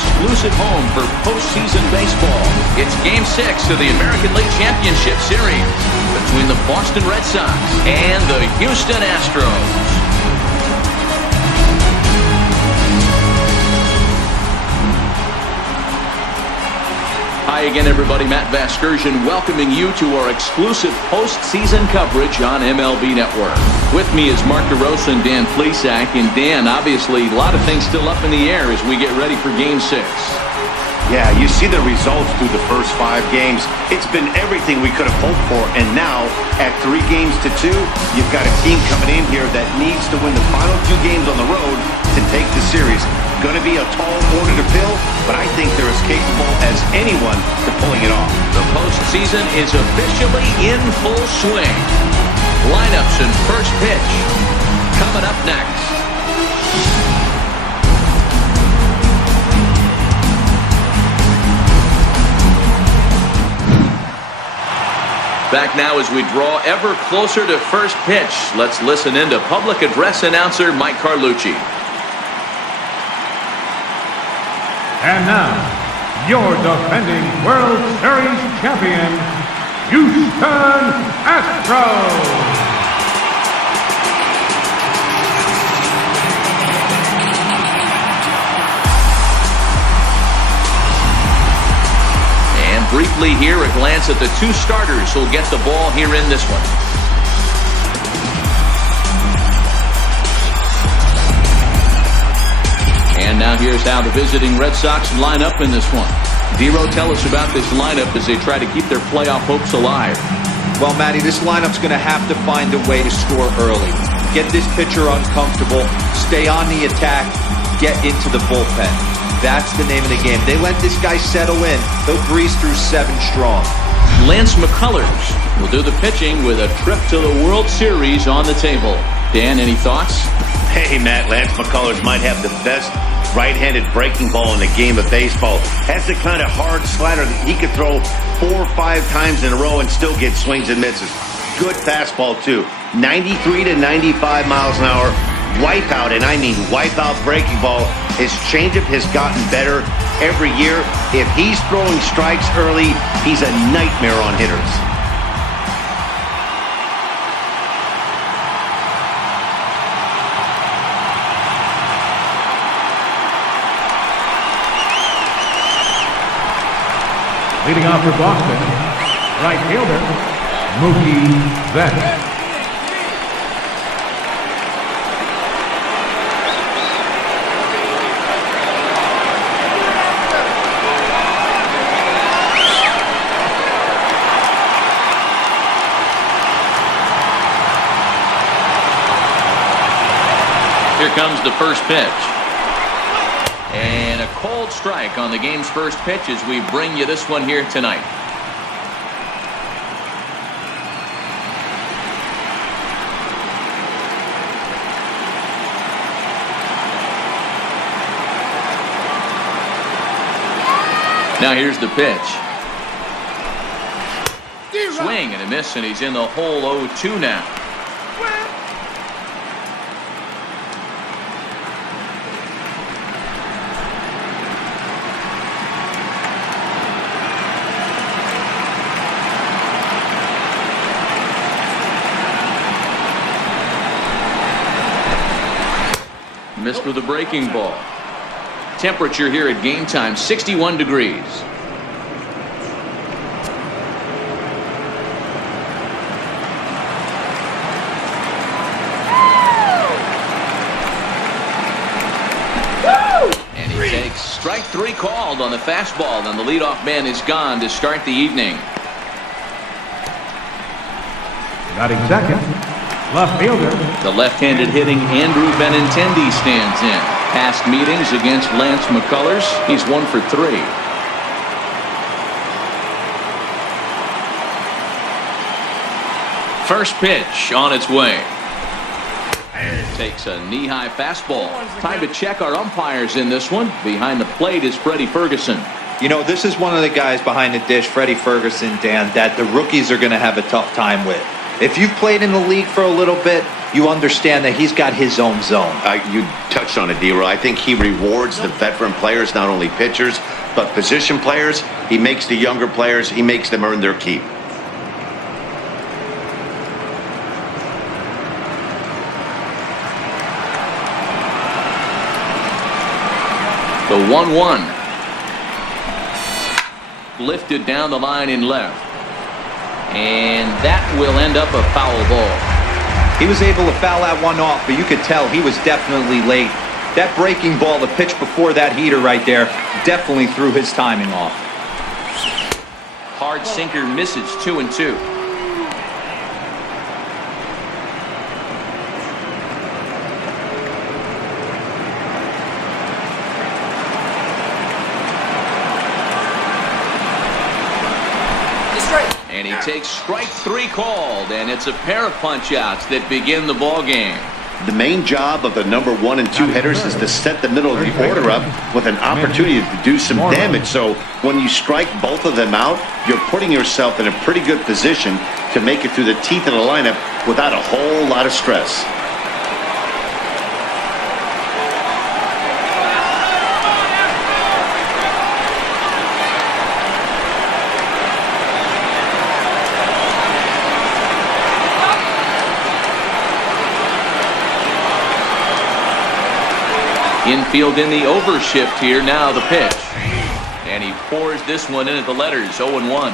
exclusive home for postseason baseball. It's Game 6 of the American League Championship Series between the Boston Red Sox and the Houston Astros. Hi again, everybody. Matt Vasgersian welcoming you to our exclusive postseason coverage on MLB Network. With me is Mark DeRosa and Dan Plesac. And Dan, obviously, a lot of things still up in the air as we get ready for Game 6. Yeah, you see the results through the first 5 games. It's been everything we could have hoped for. And now, at 3 games to 2, you've got a team coming in here that needs to win the final 2 games on the road to take the series. Going to be a tall order to fill, but I think they're as capable as anyone to pulling it off. The postseason is officially in full swing. Lineups and first pitch coming up next. Back now as we draw ever closer to first pitch. Let's listen in to public address announcer Mike Carlucci. And now, your defending World Series champion, Houston Astros. And briefly here, a glance at the 2 starters who'll get the ball here in this one. And now here's how the visiting Red Sox line up in this one. Dero, tell us about this lineup as they try to keep their playoff hopes alive. Well, Matty, this lineup's going to have to find a way to score early. Get this pitcher uncomfortable, stay on the attack, get into the bullpen. That's the name of the game. They let this guy settle in. He'll breeze through 7 strong. Lance McCullers will do the pitching with a trip to the World Series on the table. Dan, any thoughts? Hey, Matt, Lance McCullers might have the best right-handed breaking ball in the game of baseball. Has the kind of hard slider that he could throw 4 or 5 times in a row and still get swings and misses. Good fastball, too. 93 to 95 miles an hour. Wipeout, and I mean wipeout breaking ball. His changeup has gotten better every year. If he's throwing strikes early, he's a nightmare on hitters. Leading off for Boston, right fielder, Mookie Betts. Here comes the first pitch. And a cold strike on the game's first pitch as we bring you this one here tonight. Now here's the pitch. Swing and a miss, and he's in the hole 0-2 now. Missed with a breaking ball. Temperature here at game time, 61 degrees. And he takes strike 3 called on the fastball, and the leadoff man is gone to start the evening. Batting second, left fielder. The left-handed hitting Andrew Benintendi stands in. Past meetings against Lance McCullers, he's 1 for 3. First pitch on its way. Takes a knee-high fastball. Time to check our umpires in this one. Behind the plate is Freddie Ferguson. You know, this is one of the guys behind the dish, Freddie Ferguson, Dan, that the rookies are going to have a tough time with. If you've played in the league for a little bit, you understand that he's got his own zone. You touched on it, D-Roll. I think he rewards the veteran players, not only pitchers, but position players. He makes the younger players, he makes them earn their keep. The 1-1. Lifted down the line in left. And that will end up a foul ball. He was able to foul that one off, but you could tell he was definitely late. That breaking ball, the pitch before that heater right there, definitely threw his timing off. Hard sinker misses, 2-2. And he takes strike 3 called, and it's a pair of punch-outs that begin the ball game. The main job of the number 1 and 2 hitters is to set the middle of the order up with an opportunity to do some damage. So when you strike both of them out, you're putting yourself in a pretty good position to make it through the teeth of the lineup without a whole lot of stress. Infield in the overshift here. Now the pitch. And he pours this one in at the letters. 0-1.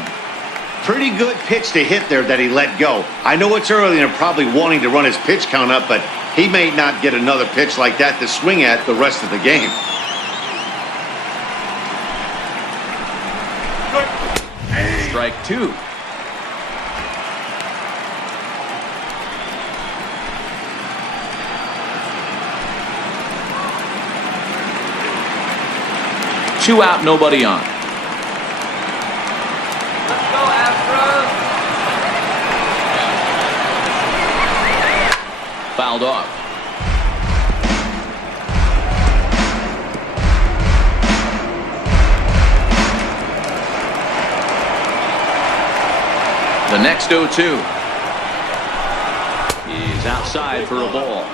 Pretty good pitch to hit there that he let go. I know it's early and probably wanting to run his pitch count up, but he may not get another pitch like that to swing at the rest of the game. Strike 2. Two out, nobody on. Let's go, Astros. Fouled off. The next 0-2. He's outside for a ball.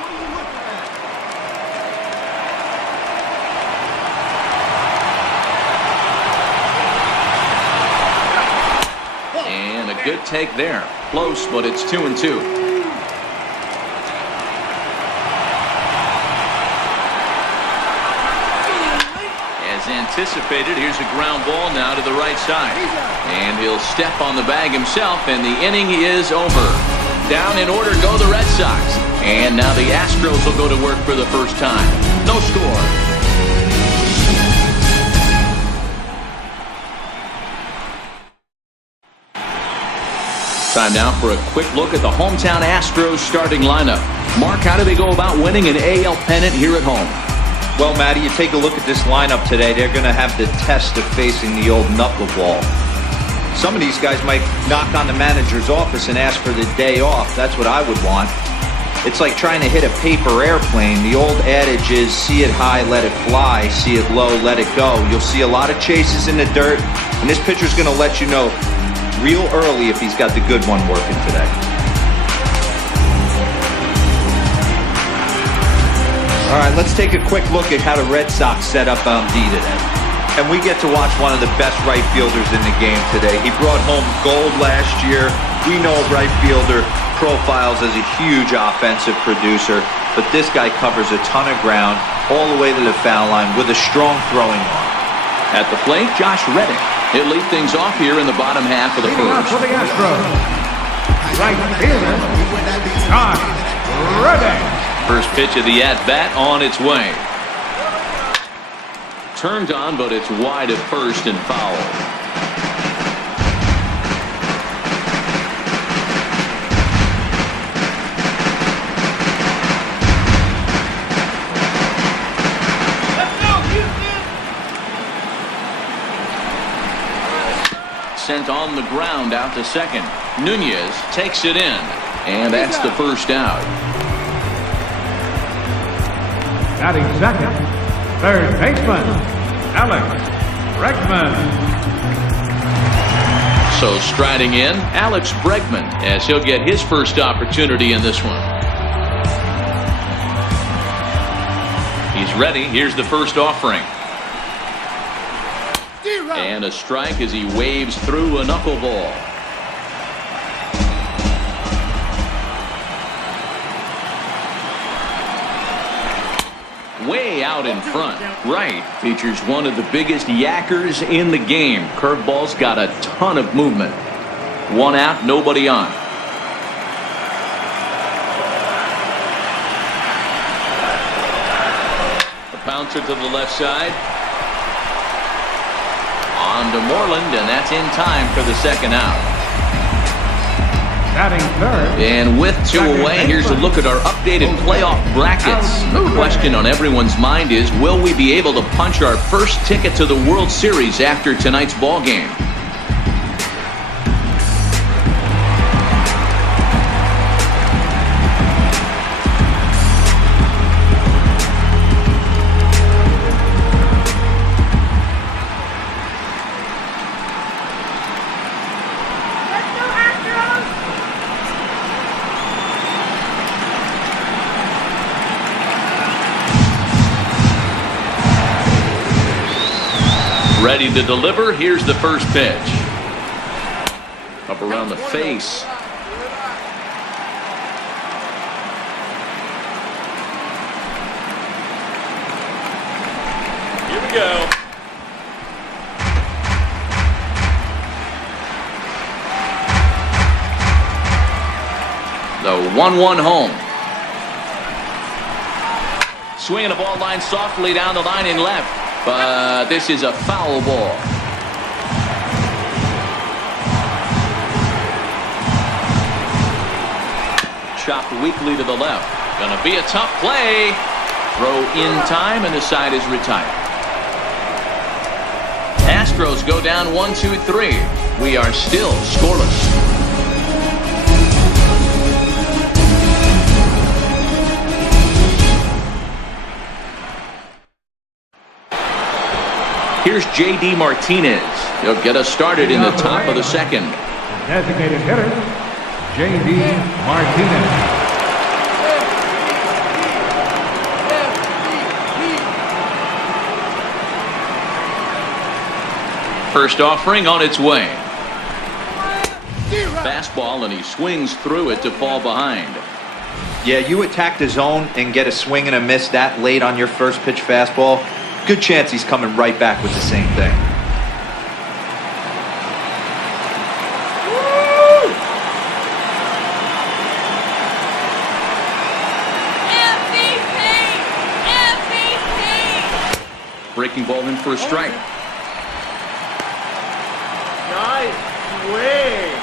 Good take there. Close, but it's 2-2. As anticipated, here's a ground ball now to the right side. And he'll step on the bag himself, and the inning is over. Down in order go the Red Sox. And now the Astros will go to work for the first time. No score. Time now for a quick look at the hometown Astros starting lineup. Mark, how do they go about winning an AL pennant here at home? Well, Matty, you take a look at this lineup today. They're going to have the test of facing the old knuckleball. Some of these guys might knock on the manager's office and ask for the day off. That's what I would want. It's like trying to hit a paper airplane. The old adage is, see it high, let it fly. See it low, let it go. You'll see a lot of chases in the dirt, and this pitcher's going to let you know real early if he's got the good one working today. All right, let's take a quick look at how the Red Sox set up MLB today. And we get to watch one of the best right fielders in the game today. He brought home gold last year. We know right fielder profiles as a huge offensive producer, but this guy covers a ton of ground all the way to the foul line with a strong throwing arm. At the plate, Josh Reddick. He'll lead things off here in the bottom half of the first. For the Astros, right fielder, Josh Reddick. First pitch of the at-bat on its way. Turned on, but it's wide at first and foul. Sent on the ground out to second. Nunez takes it in, and that's the first out. Batting second, third baseman, Alex Bregman. So striding in, Alex Bregman, as he'll get his first opportunity in this one. He's ready. Here's the first offering. And a strike as he waves through a knuckleball. Way out in front. Right features one of the biggest yackers in the game. Curveball's got a ton of movement. One out, nobody on. A bouncer to the left side. On to Moreland, and that's in time for the second out. Batting third. And with two away, here's a look at our updated playoff brackets. The question on everyone's mind is, will we be able to punch our first ticket to the World Series after tonight's ball game? Ready to deliver. Here's the first pitch. Up around the face. Here we go. The 1-1 home. Swinging a ball line softly down the line in left. But this is a foul ball. Chopped weakly to the left. Gonna be a tough play. Throw in time, and the side is retired. Astros go down 1-2-3. We are still scoreless. Here's J.D. Martinez. He'll get us started in the top of the second. Designated hitter, J.D. Martinez. First offering on its way. Fastball, and he swings through it to fall behind. Yeah, you attack the zone and get a swing and a miss that late on your first pitch fastball. Good chance he's coming right back with the same thing. MVP! Breaking ball in for a strike. Nice swing!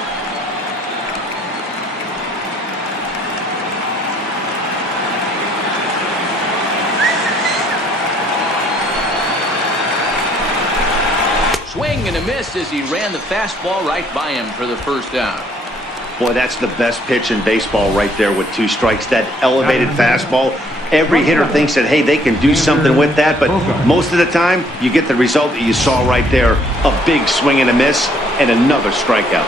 Swing and a miss as he ran the fastball right by him for the first out. Boy, that's the best pitch in baseball right there with two strikes. That elevated fastball. Every hitter thinks that, hey, they can do something with that, but most of the time, you get the result that you saw right there. A big swing and a miss, and another strikeout.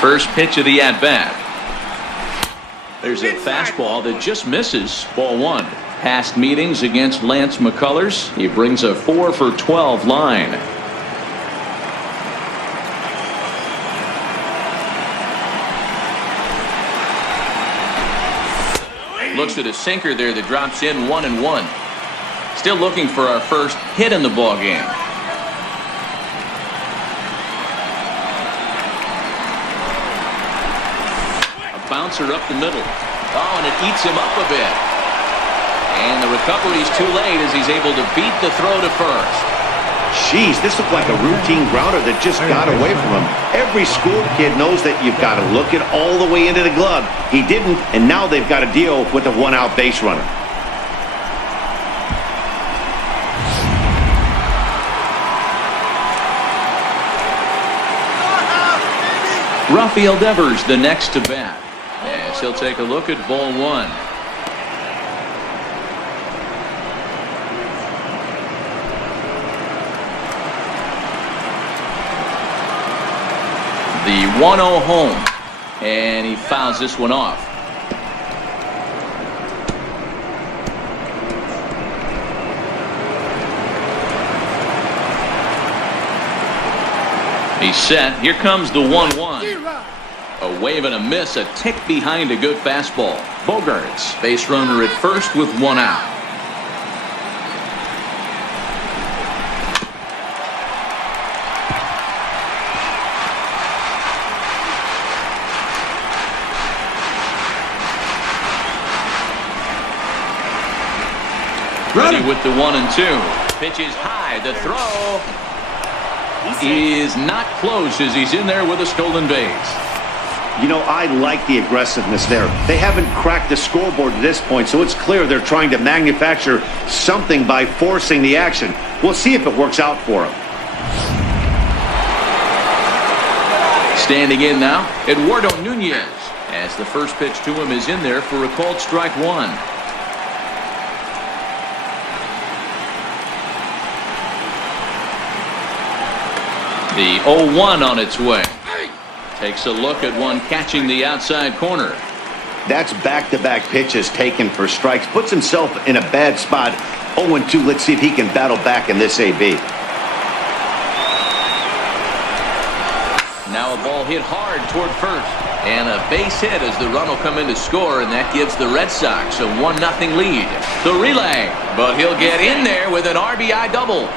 First pitch of the at-bat. There's a fastball that just misses. Ball one. Past meetings against Lance McCullers. He brings a 4 for 12 line. Looks at a sinker there that drops in 1-1. Still looking for our first hit in the ball game. Bouncer up the middle. Oh, and it eats him up a bit. And the recovery's too late as he's able to beat the throw to first. Jeez, this looked like a routine grounder that just got away from him. Every school kid knows that you've got to look it all the way into the glove. He didn't, and now they've got to deal with a one-out base runner. Rafael Devers, the next to bat, as he'll take a look at ball one. The 1-0 home, and he fouls this one off. He's set. Here comes the 1-1. A wave and a miss, a tick behind a good fastball. Bogarts, base runner at first with one out. Ready with the 1-2. Pitch is high. The throw is not close as he's in there with a stolen base. You know, I like the aggressiveness there. They haven't cracked the scoreboard at this point, so it's clear they're trying to manufacture something by forcing the action. We'll see if it works out for them. Standing in now, Eduardo Nunez, as the first pitch to him is in there for a called strike one. The 0-1 on its way. Takes a look at one catching the outside corner. That's back-to-back pitches taken for strikes. Puts himself in a bad spot. 0-2. Let's see if he can battle back in this AB. Now a ball hit hard toward first. And a base hit as the run will come in to score, and that gives the Red Sox a 1-0 lead. The relay, but he'll get in there with an RBI double.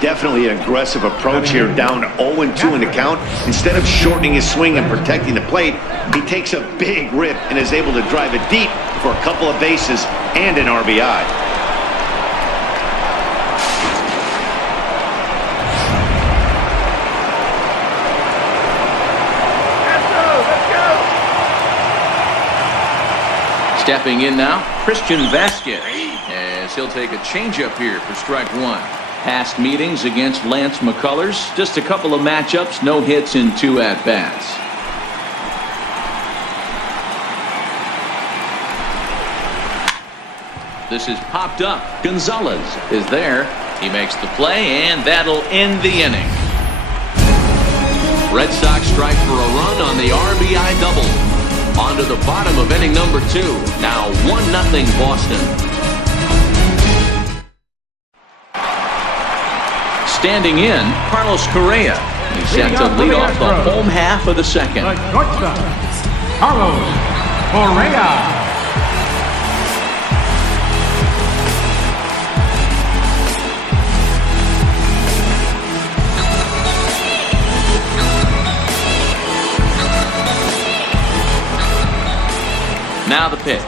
Definitely an aggressive approach here, down 0-2 in the count. Instead of shortening his swing and protecting the plate, he takes a big rip and is able to drive it deep for a couple of bases and an RBI. Astros, let's go! Stepping in now, Christian Vasquez, as he'll take a changeup here for strike one. Past meetings against Lance McCullers, just a couple of matchups, no hits in 2 at-bats. This is popped up. Gonzalez is there. He makes the play, and that'll end the inning. Red Sox strike for a run on the RBI double. On to the bottom of inning number 2. Now 1-0 Boston. Standing in, Carlos Correa. He's set to lead off the home half of the second. The shortstop, Carlos Correa. Now the pitch.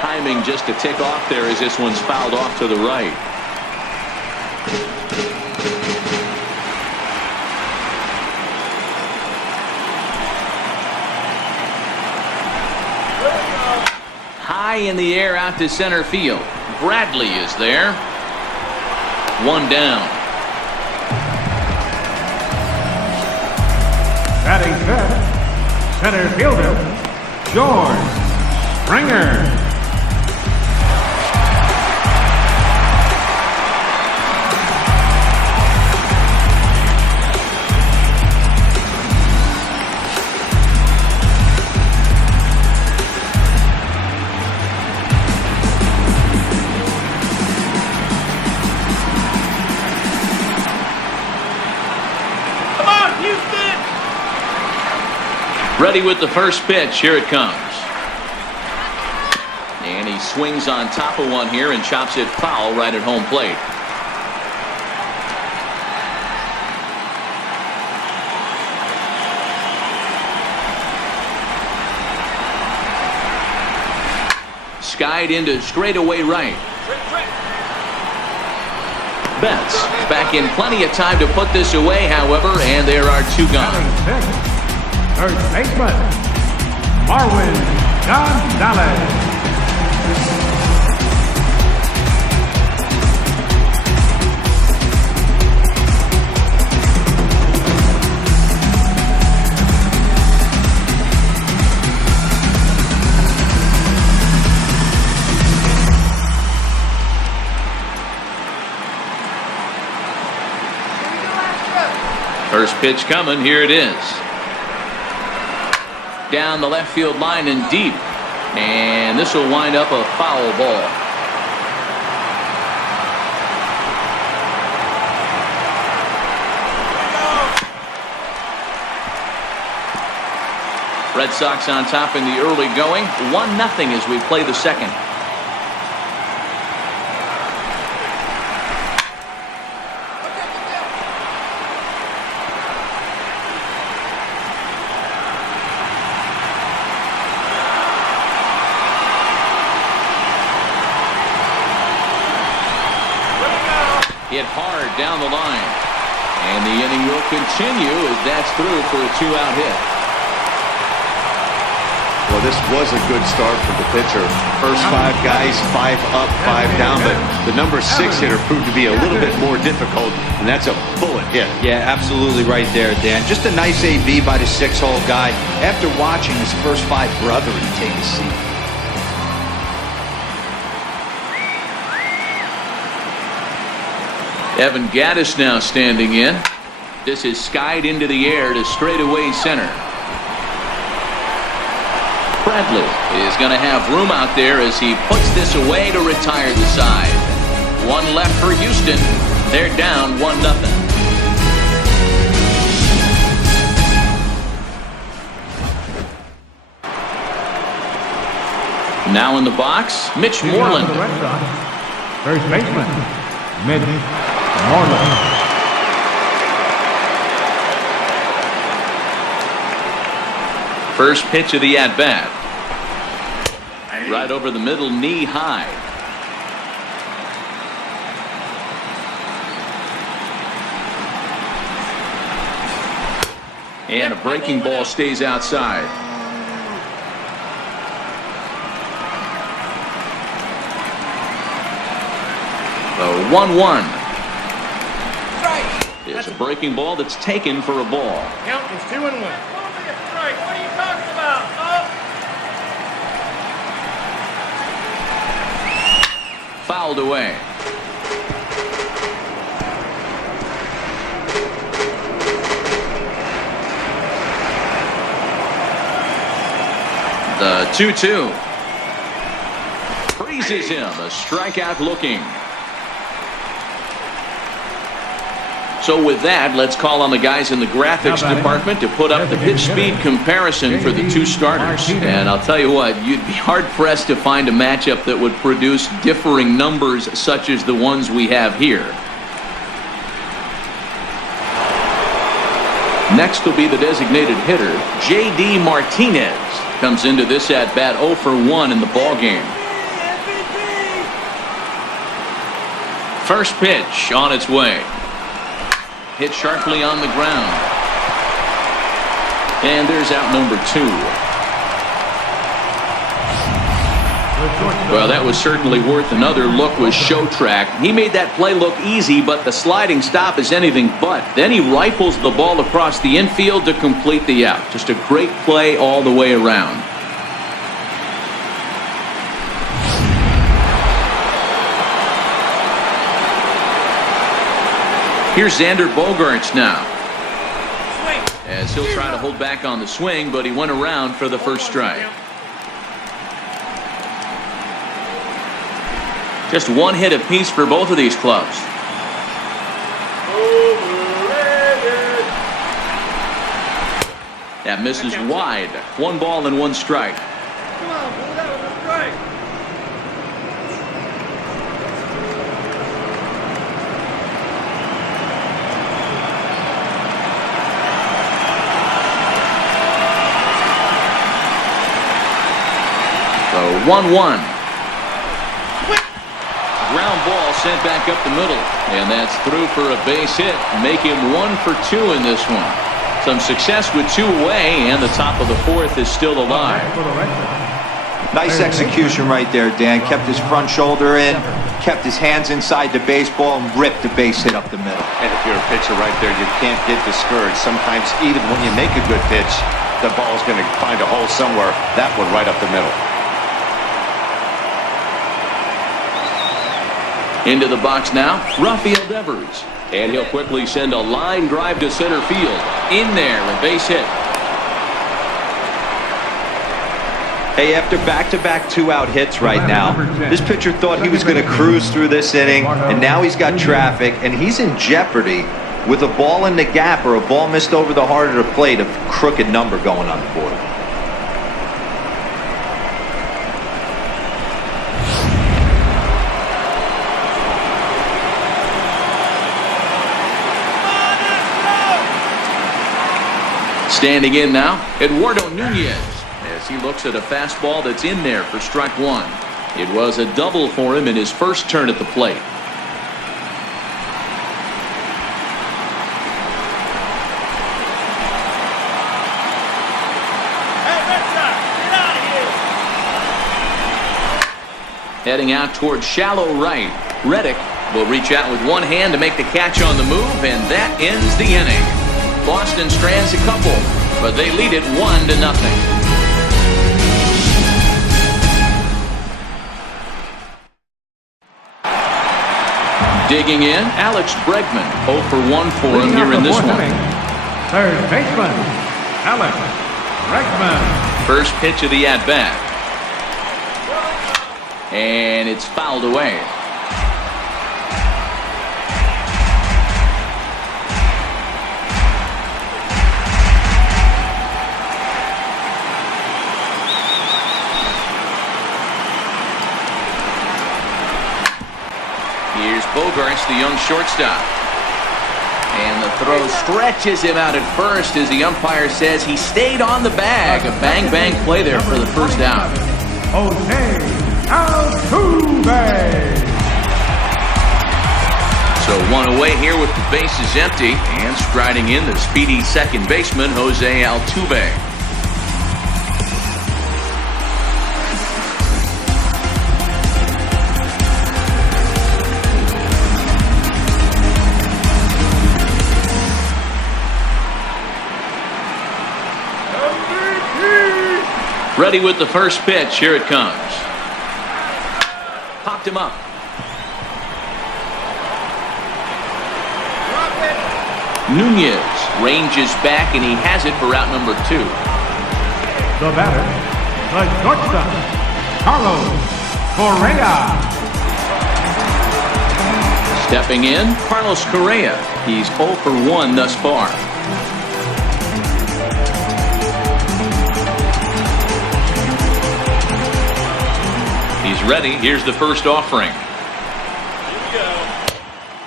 Timing just to tick off there as this one's fouled off to the right. High in the air out to center field. Bradley is there. One down. Batting fifth, center fielder, George Springer. Ready with the first pitch. Here it comes. And he swings on top of one here and chops it foul right at home plate. Skied into straightaway right. Betts back in plenty of time to put this away, however, and there are 2 gone. Third baseman, Marwin Gonzalez. First pitch coming. Here it is. Down the left field line and deep. And this will wind up a foul ball. Red Sox on top in the early going. 1-0 as we play the second. Hit hard down the line. And the inning will continue as that's through for a 2-out hit. Well, this was a good start for the pitcher. First 5 guys, 5 up, 5 down, but the number 6 hitter proved to be a little bit more difficult, and that's a bullet hit. Yeah, absolutely right there, Dan. Just a nice AB by the 6-hole guy after watching his first 5 brethren take a seat. Evan Gattis now standing in. This is skied into the air to straightaway center. Bradley is going to have room out there as he puts this away to retire the side. One left for Houston. They're down 1-0. Now in the box, Mitch Moreland. First baseman, Mitch Moreland. First pitch of the at-bat. Right over the middle, knee high. And a breaking ball stays outside. The 1-1 is a breaking ball that's taken for a ball. Count is 2-1. What are you talking about? Fouled away. The 2-2. Freezes him. A strikeout looking. So with that, let's call on the guys in the graphics department to put up the pitch speed comparison for the two starters. And I'll tell you what, you'd be hard-pressed to find a matchup that would produce differing numbers such as the ones we have here. Next will be the designated hitter, J.D. Martinez. Comes into this at-bat 0 for 1 in the ballgame. First pitch on its way. Hit sharply on the ground. And there's out number 2. Well, that was certainly worth another look with Show Track. He made that play look easy, but the sliding stop is anything but. Then he rifles the ball across the infield to complete the out. Just a great play all the way around. Here's Xander Bogaerts now. As he'll try to hold back on the swing, but he went around for the first strike. Just one hit apiece for both of these clubs. That misses wide. 1 ball and 1 strike. Come on, pull that was a strike. So 1-1. Ground ball sent back up the middle. And that's through for a base hit. Make him 1 for 2 in this one. Some success with 2 away, and the top of the 4th is still alive. Nice execution right there, Dan. Kept his front shoulder in, kept his hands inside the baseball, and ripped the base hit up the middle. And if you're a pitcher right there, you can't get discouraged. Sometimes even when you make a good pitch, the ball's going to find a hole somewhere. That one right up the middle. Into the box now, Rafael Devers. And he'll quickly send a line drive to center field. In there, a base hit. Hey, after back-to-back 2-out hits right now, this pitcher thought he was going to cruise through this inning, and now he's got traffic, and he's in jeopardy with a ball in the gap or a ball missed over the heart of the plate, a crooked number going on the board. Standing in now, Eduardo Nunez, as he looks at a fastball that's in there for strike one. It was a double for him in his first turn at the plate. Hey, Red Sox, get out of here! Heading out towards shallow right. Reddick will reach out with one hand to make the catch on the move, and that ends the inning. Boston strands a couple, but they lead it 1-0. Digging in, Alex Bregman, 0 for 1 for him here in this one. Third baseman, Alex Bregman. First pitch of the at-bat. And it's fouled away. Here's Bogarts, the young shortstop. And the throw stretches him out at first as the umpire says he stayed on the bag. A bang-bang play there for the first out. Jose Altuve. So one away here with the bases empty. And striding in, the speedy second baseman, Jose Altuve. Ready with the first pitch. Here it comes. Popped him up. Nunez ranges back, and he has it for out number 2. The batter, the shortstop, Carlos Correa. Stepping in, Carlos Correa. He's 0 for 1 thus far. He's ready. Here's the first offering.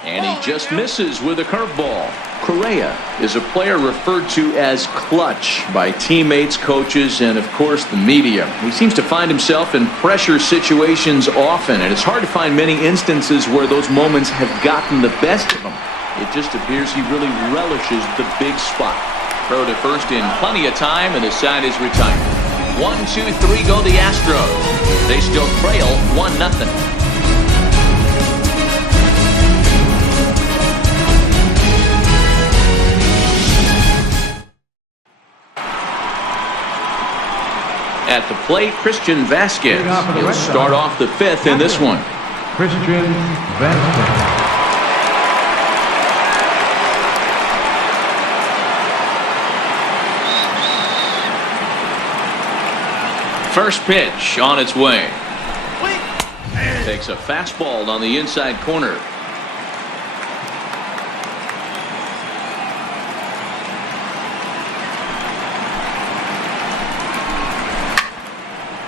And he just misses with a curveball. Correa is a player referred to as clutch by teammates, coaches, and of course the media. He seems to find himself in pressure situations often, and it's hard to find many instances where those moments have gotten the best of him. It just appears he really relishes the big spot. Throw to first in plenty of time, and the side is retired. 1, 2, 3 go the Astros. They still trail 1-0. At the plate, Christian Vasquez. He'll start off the 5th in this one. Christian Vasquez. First pitch on its way. Takes a fastball on the inside corner.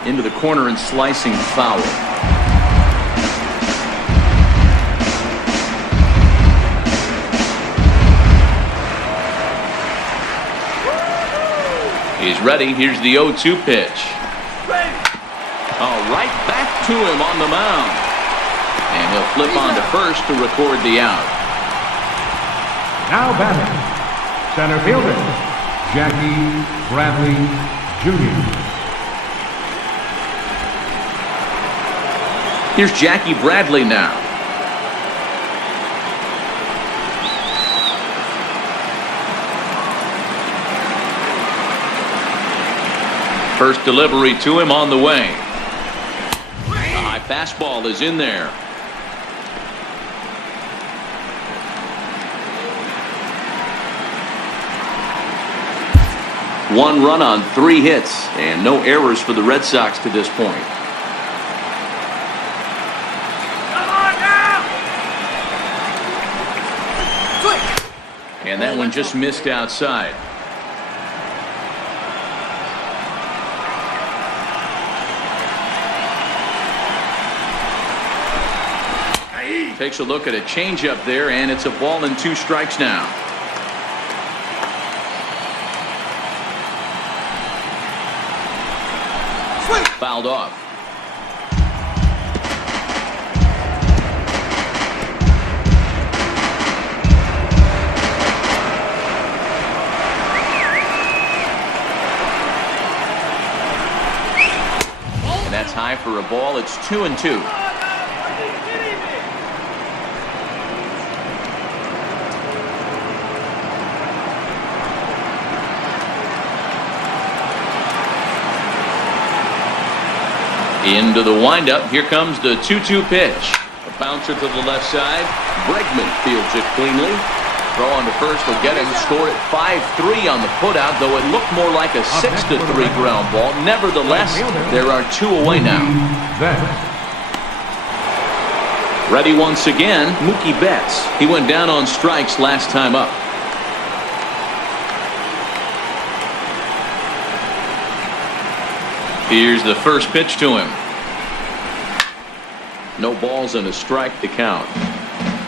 Into the corner and slicing foul. He's ready. Here's the 0-2 pitch. Right back to him on the mound. And he'll flip on to first to record the out. Now batting, center fielder, Jackie Bradley Jr. Here's Jackie Bradley now. First delivery to him on the way. A high fastball is in there. 1 run on 3 hits, and no errors for the Red Sox to this point. And that one just missed outside. Takes a look at a changeup there, and it's a ball and 2 strikes now. Fouled off. And that's high for a ball. It's 2-2. Into the windup. Here comes the 2-2 pitch. A bouncer to the left side. Bregman fields it cleanly. Throw on to first will get him. Score at 5-3 on the putout, though it looked more like a 6-3 ground ball. Nevertheless, there are 2 away now. Ready once again, Mookie Betts. He went down on strikes last time up. Here's the first pitch to him. No balls and a strike to count.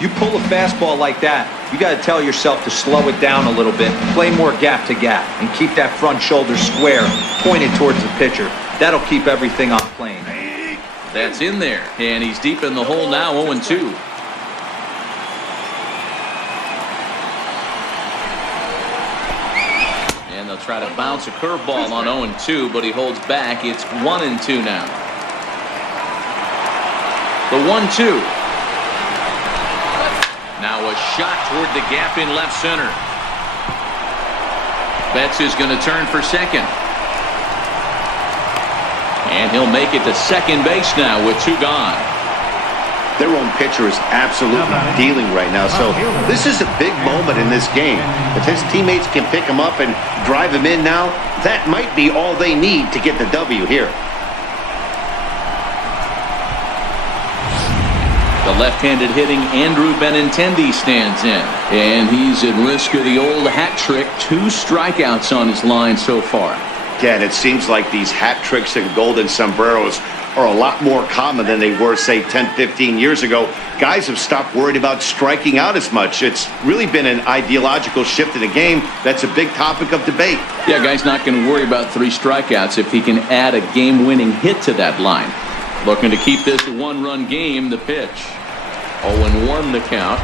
You pull a fastball like that, you got to tell yourself to slow it down a little bit, play more gap to gap, and keep that front shoulder square, pointed towards the pitcher. That'll keep everything on plane. That's in there, and he's deep in the hole now, 0-2. And they'll try to bounce a curveball on 0-2, but he holds back. It's 1-2 now. The 1-2. Now a shot toward the gap in left center. Betts is going to turn for second. And he'll make it to second base now with 2 gone. Their own pitcher is absolutely dealing right now, so this is a big moment in this game. If his teammates can pick him up and drive him in now, that might be all they need to get the W here. The left-handed hitting Andrew Benintendi stands in, and he's at risk of the old hat trick. 2 strikeouts on his line so far. Again, it seems like these hat tricks and golden sombreros are a lot more common than they were, say, 10, 15 years ago. Guys have stopped worried about striking out as much. It's really been an ideological shift in the game. That's a big topic of debate. Yeah, guy's not going to worry about 3 strikeouts if he can add a game-winning hit to that line. Looking to keep this a 1-run game. The pitch. 0-1 the count.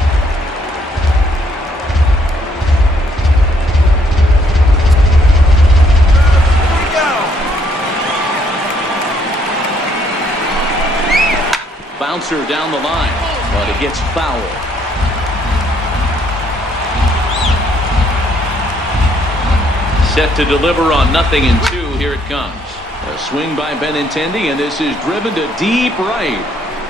Bouncer down the line, but it gets foul. Set to deliver on 0-2. Here it comes. A swing by Benintendi, and this is driven to deep right.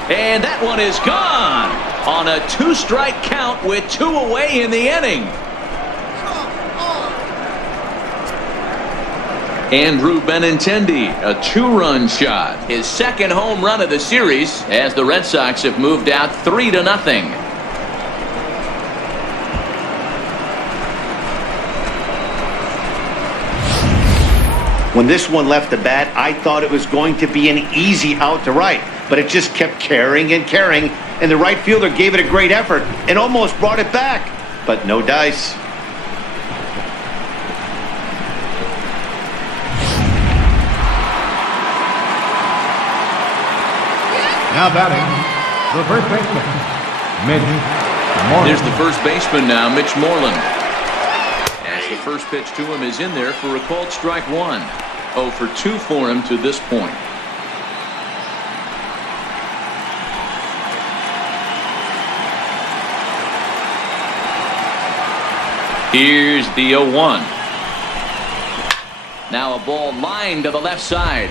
And that one is gone on a 2-strike count with 2 away in the inning. Andrew Benintendi, a 2-run shot. His second home run of the series as the Red Sox have moved out 3-0. When this one left the bat, I thought it was going to be an easy out to right, but it just kept carrying and carrying, and the right fielder gave it a great effort and almost brought it back, but no dice. Now batting, the first baseman, Mitch Moreland. There's the first baseman now, Mitch Moreland. As the first pitch to him is in there for a called strike 1. 0 for 2 for him to this point. Here's the 0-1. Now a ball lined to the left side.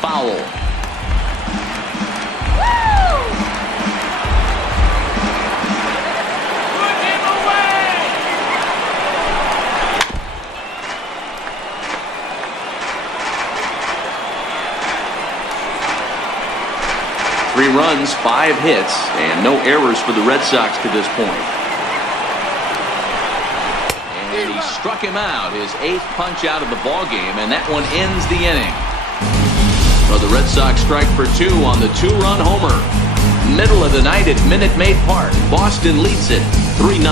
Foul. 3 runs, 5 hits, and no errors for the Red Sox to this point. And he struck him out, his 8th punch out of the ballgame, and that one ends the inning. So the Red Sox strike for 2 on the 2-run homer. Middle of the night at Minute Maid Park. Boston leads it 3-0.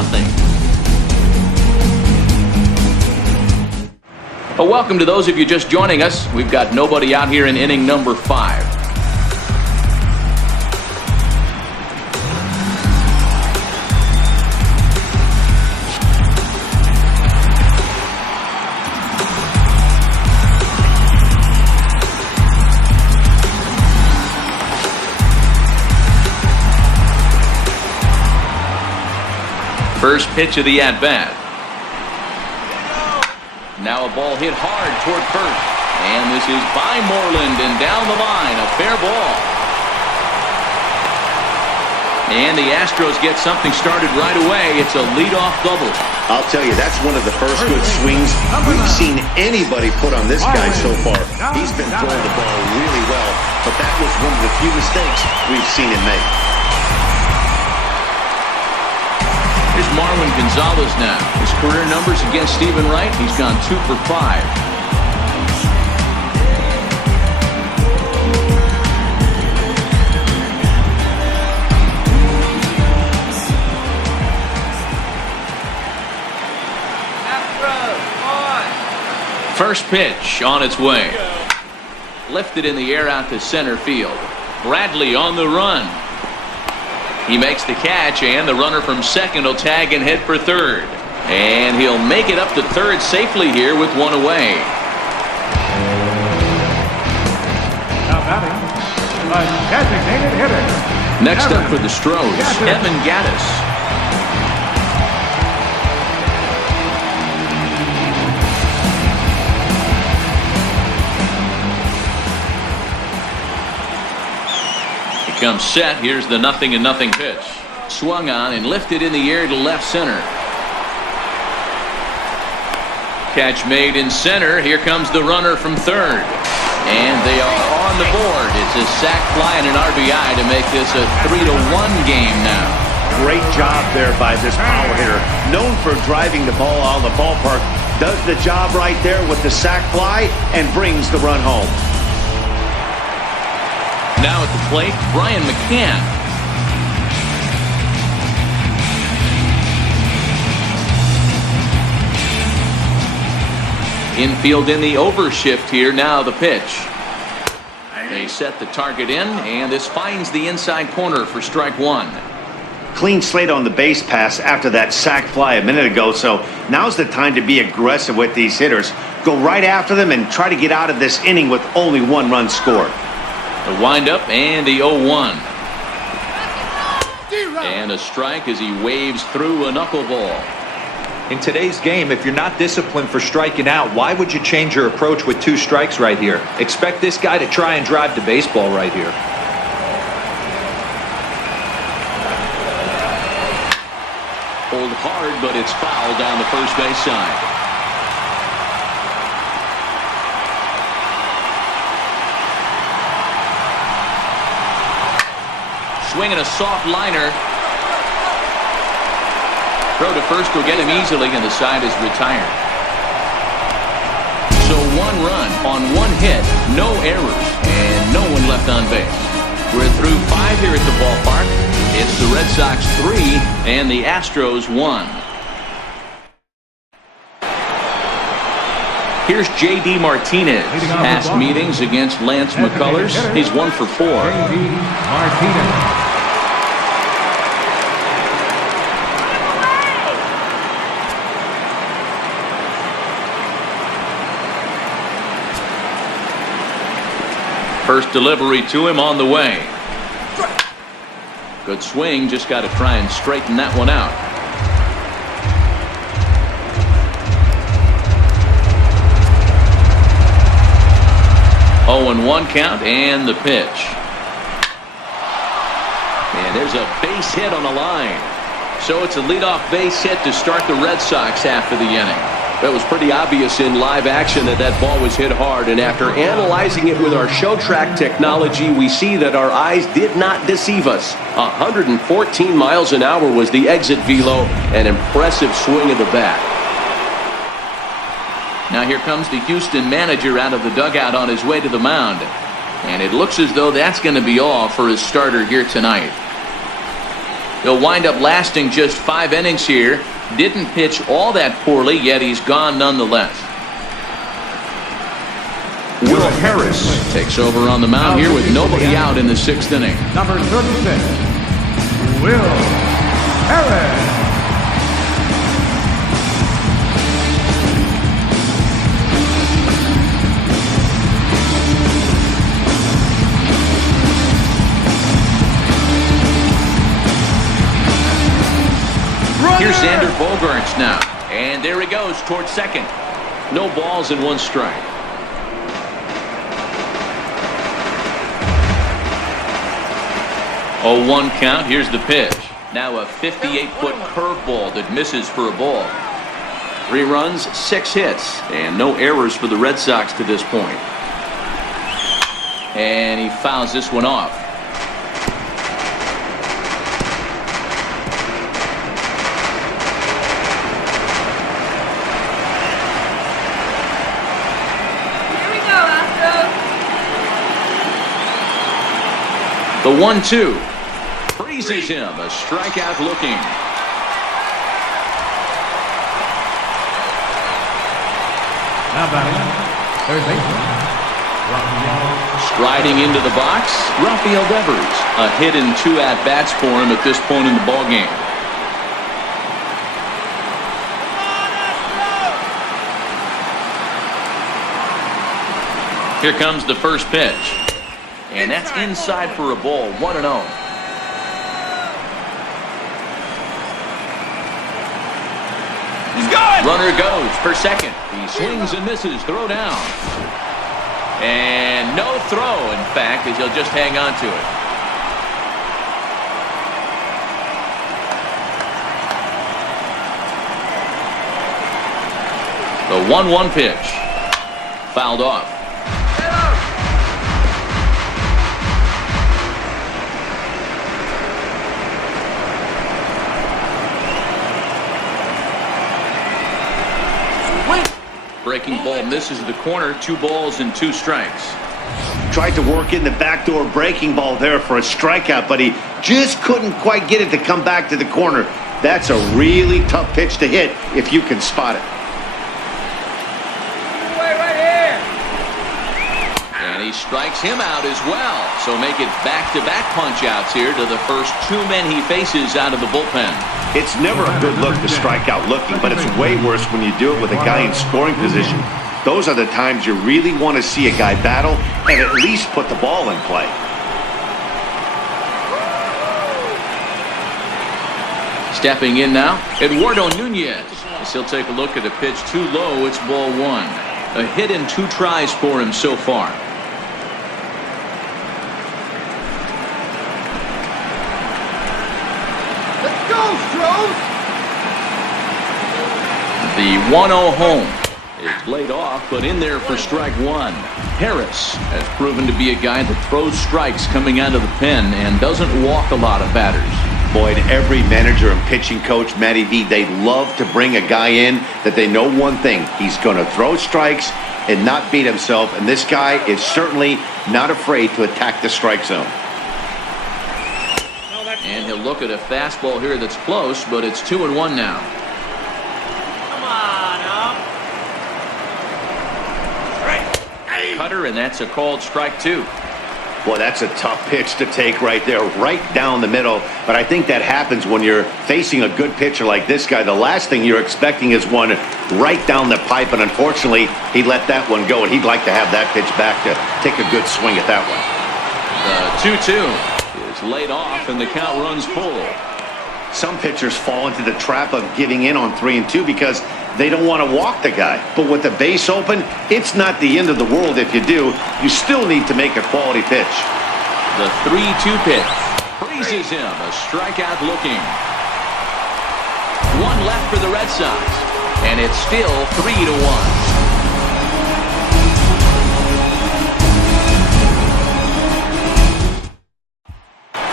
Well, welcome to those of you just joining us. We've got nobody out here in inning number 5. First pitch of the at-bat. Now a ball hit hard toward first. And this is by Moreland and down the line. A fair ball. And the Astros get something started right away. It's a leadoff double. I'll tell you, that's one of the first good swings we've seen anybody put on this guy so far. He's been throwing the ball really well, but that was one of the few mistakes we've seen him make. Here's Marwin Gonzalez now. His career numbers against Stephen Wright, he's gone 2 for 5. First pitch on its way. Lifted in the air out to center field. Bradley on the run. He makes the catch, and the runner from second will tag and head for third. And he'll make it up to third safely here with 1 away. Now batting, the designated hitter. Next up for the Astros, Evan Gattis. Comes set. Here's the 0-0 pitch. Swung on and lifted in the air to left center. Catch made in center. Here comes the runner from third. And they are on the board. It's a sac fly and an RBI to make this a 3-1 game now. Great job there by this power hitter. Known for driving the ball out of the ballpark. Does the job right there with the sac fly and brings the run home. Now at the plate, Brian McCann. Infield in the overshift here. Now the pitch. They set the target in, and this finds the inside corner for strike 1. Clean slate on the base pass after that sac fly a minute ago, so now's the time to be aggressive with these hitters. Go right after them and try to get out of this inning with only 1 run scored. The windup and the 0-1. And a strike as he waves through a knuckleball. In today's game, if you're not disciplined for striking out, why would you change your approach with 2 strikes right here? Expect this guy to try and drive the baseball right here. Pulled hard, but it's fouled down the first base side. Swinging a soft liner. Throw to first will get him easily, and the side is retired. So 1 run on 1 hit, no errors, and no one left on base. We're through 5 here at the ballpark. It's the Red Sox 3 and the Astros 1. Here's J.D. Martinez. Past meetings against Lance McCullers. He's 1 for 4. J.D. Martinez. First delivery to him on the way. Good swing. Just got to try and straighten that one out. Oh, 0-1 count and the pitch. And there's a base hit on the line. So it's a leadoff base hit to start the Red Sox half of the inning. It was pretty obvious in live action that that ball was hit hard, and after analyzing it with our show track technology, we see that our eyes did not deceive us. 114 miles an hour was the exit velo, an impressive swing of the bat. Now here comes the Houston manager out of the dugout on his way to the mound. And it looks as though that's going to be all for his starter here tonight. He'll wind up lasting just 5 innings here. Didn't pitch all that poorly, yet he's gone nonetheless. Will Harris takes over on the mound here with nobody out in the 6th inning. Number 36, Will Harris. Here's Xander Bogaerts now. And there he goes towards second. No balls and 1 strike. Oh, 1 count. Here's the pitch. Now a 58-foot curveball that misses for a ball. 3 runs, 6 hits, and no errors for the Red Sox to this point. And he fouls this one off. The 1-2 freezes him. A strikeout looking. Now batting, third baseman, Rafael. Striding into the box, Rafael Devers. A hit and 2 at-bats for him at this point in the ballgame. Here comes the first pitch. And that's inside for a ball, 1-0. He's going! Runner goes for second. He swings and misses. Throw down. And no throw, in fact, as he'll just hang on to it. The 1-1 pitch. Fouled off. Breaking ball misses the corner. 2 balls and 2 strikes. Tried to work in the backdoor breaking ball there for a strikeout, but he just couldn't quite get it to come back to the corner. That's a really tough pitch to hit if you can spot it. Right here. And he strikes him out as well. So make it back-to-back punch-outs here to the first 2 men he faces out of the bullpen. It's never a good look to strike out looking, but it's way worse when you do it with a guy in scoring position. Those are the times you really want to see a guy battle and at least put the ball in play. Stepping in now, Eduardo Nunez. As he'll take a look at a pitch too low. It's ball 1. A hit in 2 tries for him so far. The 1-0 home is laid off, but in there for strike 1. Harris has proven to be a guy that throws strikes coming out of the pen and doesn't walk a lot of batters. Boy, and every manager and pitching coach, Matty V, they love to bring a guy in that they know one thing. He's going to throw strikes and not beat himself, and this guy is certainly not afraid to attack the strike zone. And he'll look at a fastball here that's close, but it's 2-1 now. Cutter, and that's a called strike 2. Boy, that's a tough pitch to take right there, right down the middle. But I think that happens when you're facing a good pitcher like this guy. The last thing you're expecting is one right down the pipe, and unfortunately, he let that one go, and he'd like to have that pitch back to take a good swing at that one. The 2-2 is laid off, and the count runs full. Some pitchers fall into the trap of giving in on 3 and 2 because they don't want to walk the guy. But with the base open, it's not the end of the world if you do. You still need to make a quality pitch. The 3-2 pitch freezes him. A strikeout looking. 1 left for the Red Sox. And it's still 3-1.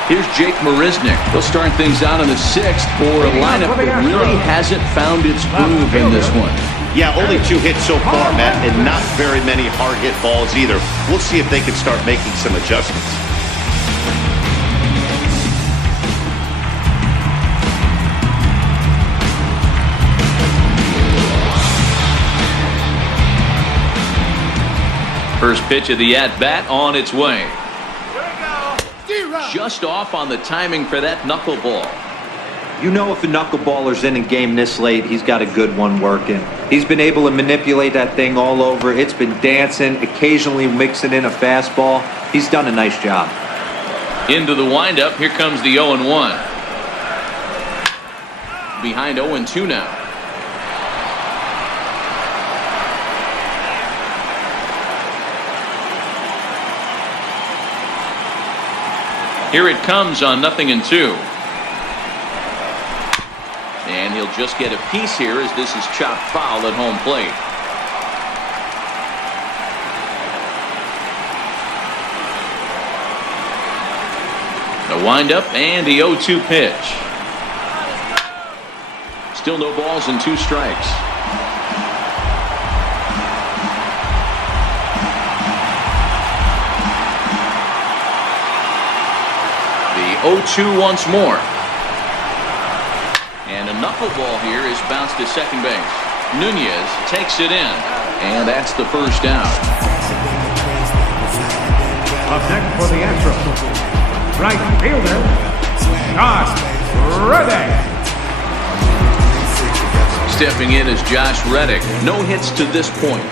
Here's Jake Marisnick. He'll start things out in the 6th for a lineup that really hasn't found its groove in this one. Yeah, only 2 hits so far, Matt, and not very many hard-hit balls either. We'll see if they can start making some adjustments. First pitch of the at-bat on its way. Just off on the timing for that knuckleball. You know, if a knuckleballer's in a game this late, he's got a good one working. He's been able to manipulate that thing all over. It's been dancing, occasionally mixing in a fastball. He's done a nice job. Into the windup, here comes the 0-1. Behind 0-2 now. Here it comes on 0-2. And he'll just get a piece here as this is chopped foul at home plate. The windup and the 0-2 pitch. Still no balls and 2 strikes. The 0-2 once more. And a knuckleball here is bounced to second base. Nunez takes it in. And that's the first out. Up next for the Astros, right fielder, Josh Reddick. Stepping in is Josh Reddick. No hits to this point.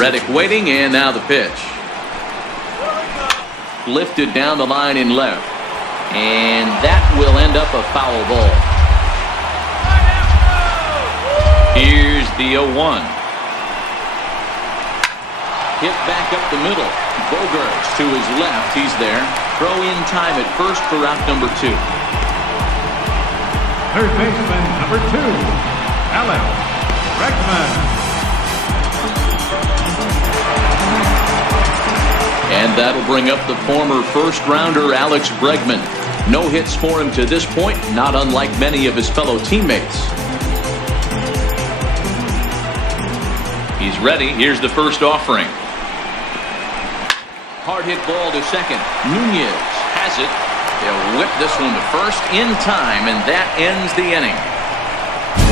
Reddick waiting, and now the pitch. Lifted down the line in left. And that will end up a foul ball. Here's the 0-1. Hit back up the middle. Bogarts to his left. He's there. Throw in time at first for out number 2. Third baseman number 2, Alex Bregman. And that'll bring up the former first-rounder Alex Bregman. No hits for him to this point, not unlike many of his fellow teammates. He's ready. Here's the first offering. Hard hit ball to second. Nunez has it. They'll whip this one to first in time, and that ends the inning.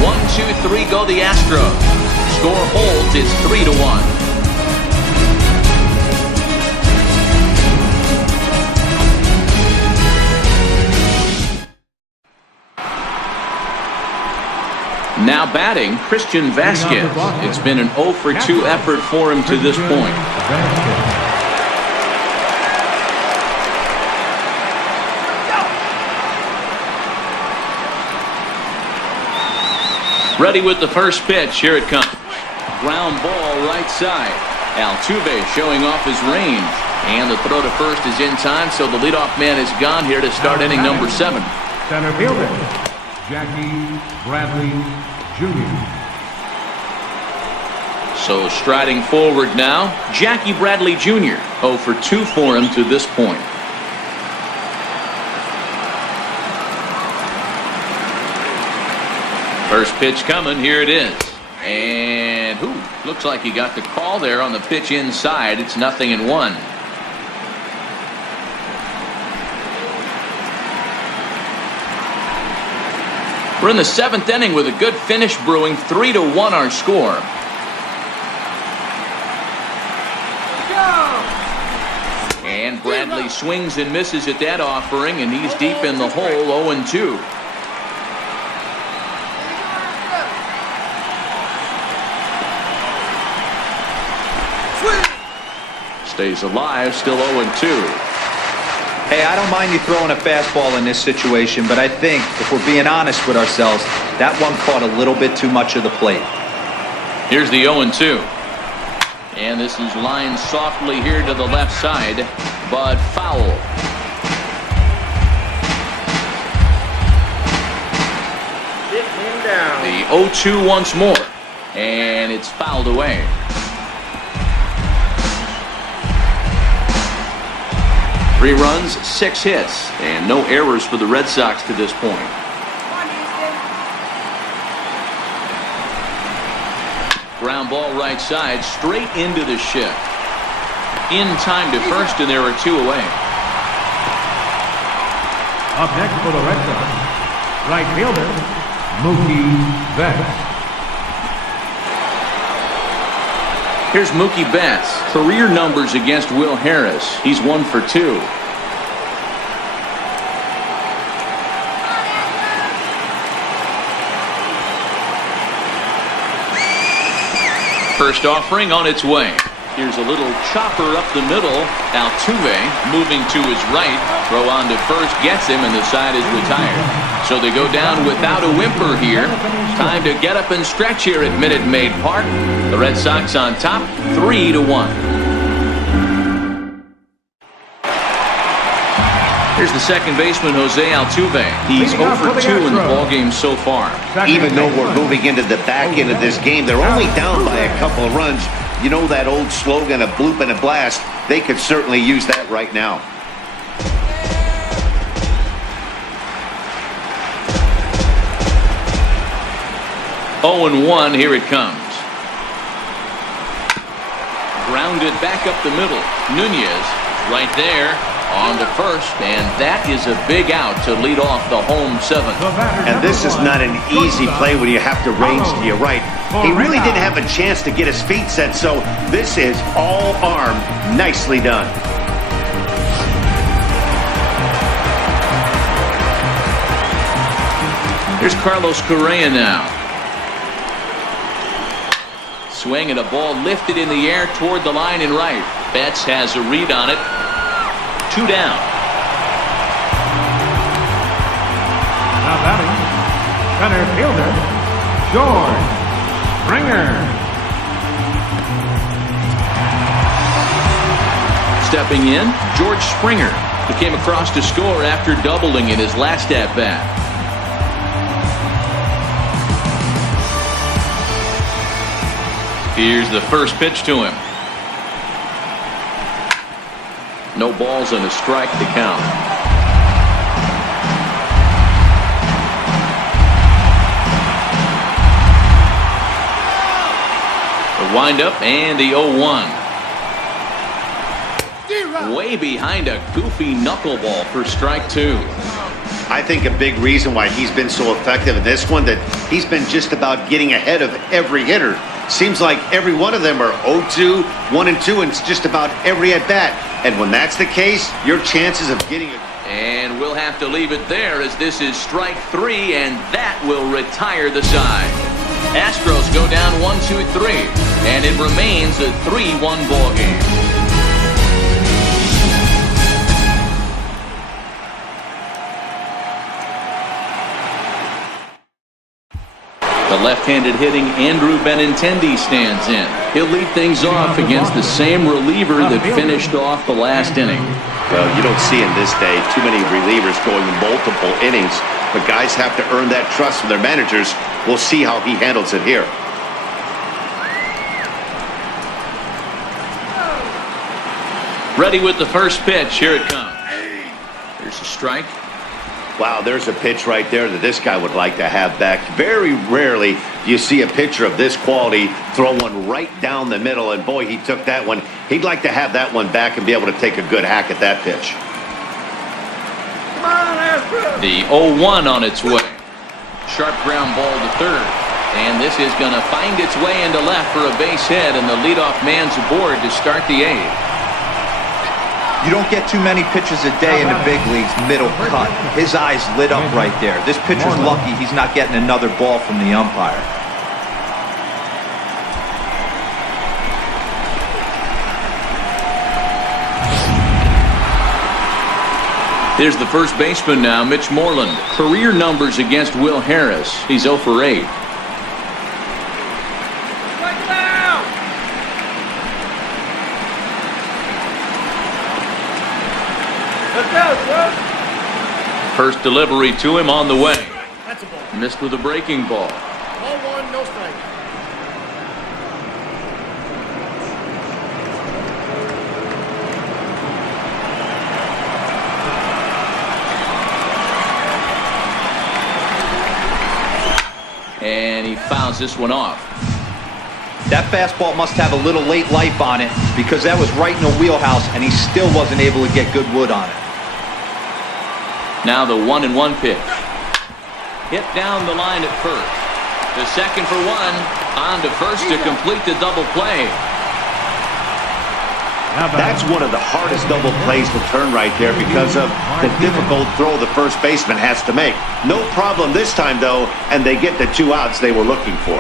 1, 2, 3 go the Astros. Score holds. It's 3-1. Now batting, Christian Vasquez. It's been an 0-for-2 effort for him to this point. Ready with the first pitch. Here it comes. Ground ball right side. Altuve showing off his range. And the throw to first is in time, so the leadoff man is gone here to start inning number 7. Center fielder, Jackie Bradley Jr. So striding forward now, Jackie Bradley Jr. 0-for-2 for him to this point. First pitch coming, here it is. And looks like he got the call there on the pitch inside. It's 0-1. We're in the 7th inning with a good finish brewing. 3-1 our score. And Bradley swings and misses at that offering, and he's deep in the hole, 0-2. Stays alive, still 0-2. Hey, I don't mind you throwing a fastball in this situation, but I think, if we're being honest with ourselves, that one caught a little bit too much of the plate. Here's the 0-2. And this is lined softly here to the left side, but foul. The 0-2 once more, and it's fouled away. Three runs, 6 hits, and no errors for the Red Sox to this point. Ground ball right side, straight into the shift. In time to first, and there are 2 away. Up next for the Red Sox, right fielder, Mookie Betts. Here's Mookie Betts. Career numbers against Will Harris. He's 1 for 2. First offering on its way. Here's a little chopper up the middle. Altuve moving to his right. Throw on to first, gets him, and the side is retired. So they go down without a whimper here. Time to get up and stretch here at Minute Maid Park. The Red Sox on top, 3-1. Here's the second baseman, Jose Altuve. He's 0 for 2 in the ballgame so far. Even though we're moving into the back end of this game, they're only down by a couple of runs. You know that old slogan, a bloop and a blast. They could certainly use that right now. Oh, 1, here it comes. Grounded back up the middle. Nunez right there on to first, and that is a big out to lead off the home 7th. And this is not an easy play when you have to range to your right. He really didn't have a chance to get his feet set, so this is all arm. Nicely done. Here's Carlos Correa now. Swing and a ball lifted in the air toward the line and right. Betts has a read on it. 2 down. Now batting, center fielder, George Springer. Stepping in, George Springer. He came across to score after doubling in his last at-bat. Here's the first pitch to him. No balls and a strike to count. The windup and the 0-1. Way behind a goofy knuckleball for strike 2. I think a big reason why he's been so effective in this one, that he's been just about getting ahead of every hitter. Seems like every one of them are 0-2, 1-2, and it's just about every at-bat. And when that's the case, your chances of getting it. And we'll have to leave it there, as this is strike 3, and that will retire the side. Astros go down 1-2-3, and it remains a 3-1 ball game. The left-handed hitting Andrew Benintendi stands in. He'll lead things off against the same reliever that finished off the last inning. Well, you don't see in this day too many relievers going multiple innings, but guys have to earn that trust from their managers. We'll see how he handles it here. Ready with the first pitch. Here it comes. There's a strike. Wow, there's a pitch right there that this guy would like to have back. Very rarely do you see a pitcher of this quality throw one right down the middle, and boy, he took that one. He'd like to have that one back and be able to take a good hack at that pitch. The 0-1 on its way. Sharp ground ball to third. And this is going to find its way into left for a base hit, and the leadoff man's aboard to start the 8th. You don't get too many pitches a day in the big leagues middle cut. His eyes lit up right there. This pitcher's lucky he's not getting another ball from the umpire. Here's the first baseman now, Mitch Moreland. Career numbers against Will Harris. He's 0 for 8. First delivery to him on the way. Missed with a breaking ball. swing, no strike. And he fouls this one off. That fastball must have a little late life on it because that was right in the wheelhouse and he still wasn't able to get good wood on it. Now the 1-1 pitch. Hit down the line at first. The second for one. On to first to complete the double play. That's one of the hardest double plays to turn right there because of the difficult throw the first baseman has to make. No problem this time, though, and they get the 2 outs they were looking for.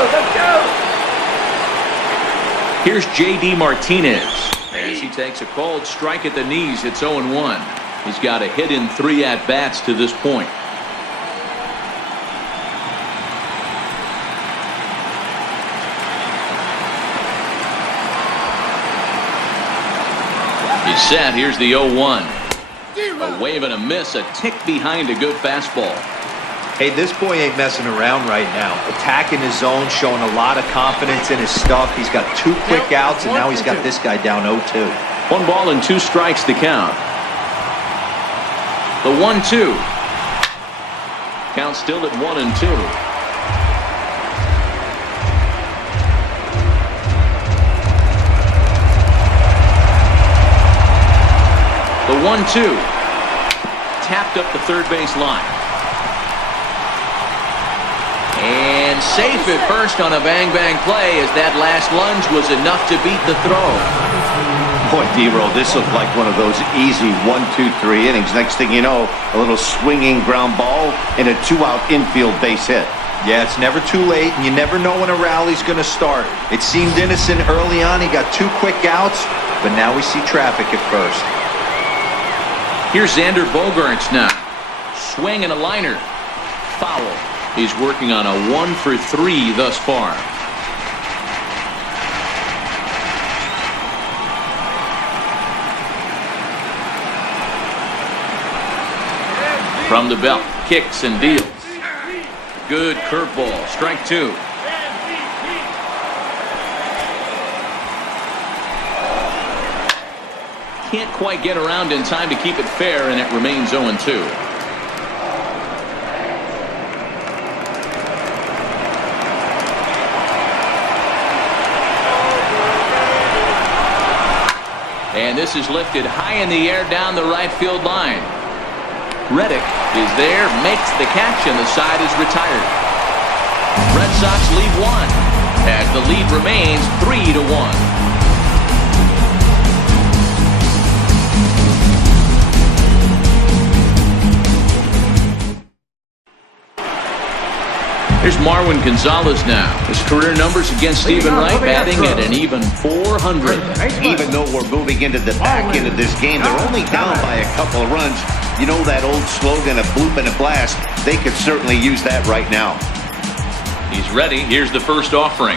Let's go! Here's J.D. Martinez as he takes a cold strike at the knees. It's 0-1. He's got a hit in 3 at-bats to this point. He's set. Here's the 0-1. A wave and a miss, a tick behind a good fastball. Hey, this boy ain't messing around right now. Attacking his zone, showing a lot of confidence in his stuff. He's got 2 quick outs, and now he's got this guy down 0-2. 1 ball and 2 strikes to count. The 1-2. Count still at 1-2. The 1-2. Tapped up the third base line. And safe at first on a bang-bang play as that last lunge was enough to beat the throw. Boy, D-Roll, this looked like one of those easy 1-2-3 innings. Next thing you know, a little swinging ground ball and a 2-out infield base hit. Yeah, it's never too late, and you never know when a rally's going to start. It seemed innocent early on. He got 2 quick outs, but now we see traffic at first. Here's Xander Bogaerts now. Swing and a liner. Foul. He's working on a 1-for-3 thus far. From the belt, kicks and deals. Good curveball, strike 2. Can't quite get around in time to keep it fair, and it remains 0-2. And this is lifted high in the air down the right field line. Reddick is there, makes the catch, and the side is retired. Red Sox lead 1 as the lead remains 3-1. Here's Marwin Gonzalez now. His career numbers against Stephen Wright batting at an even 400. Even though we're moving into the back end of this game, they're only down by a couple of runs. You know that old slogan, a bloop and a blast? They could certainly use that right now. He's ready. Here's the first offering.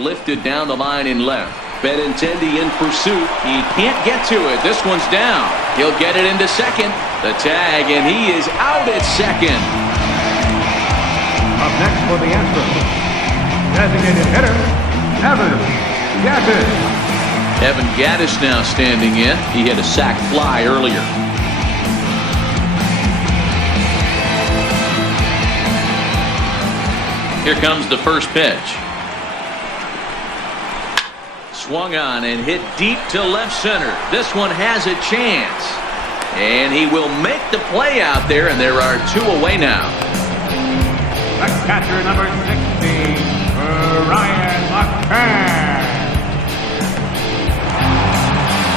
Lifted down the line in left. Benintendi in pursuit. He can't get to it. This one's down. He'll get it into second. The tag, and he is out at second. Up next for the Astros, designated hitter, Evan Gattis. Evan Gattis now standing in. He hit a sac fly earlier. Here comes the first pitch. Swung on and hit deep to left center. This one has a chance. And he will make the play out there, and there are 2 away now. The catcher, number 60, Ryan McCann.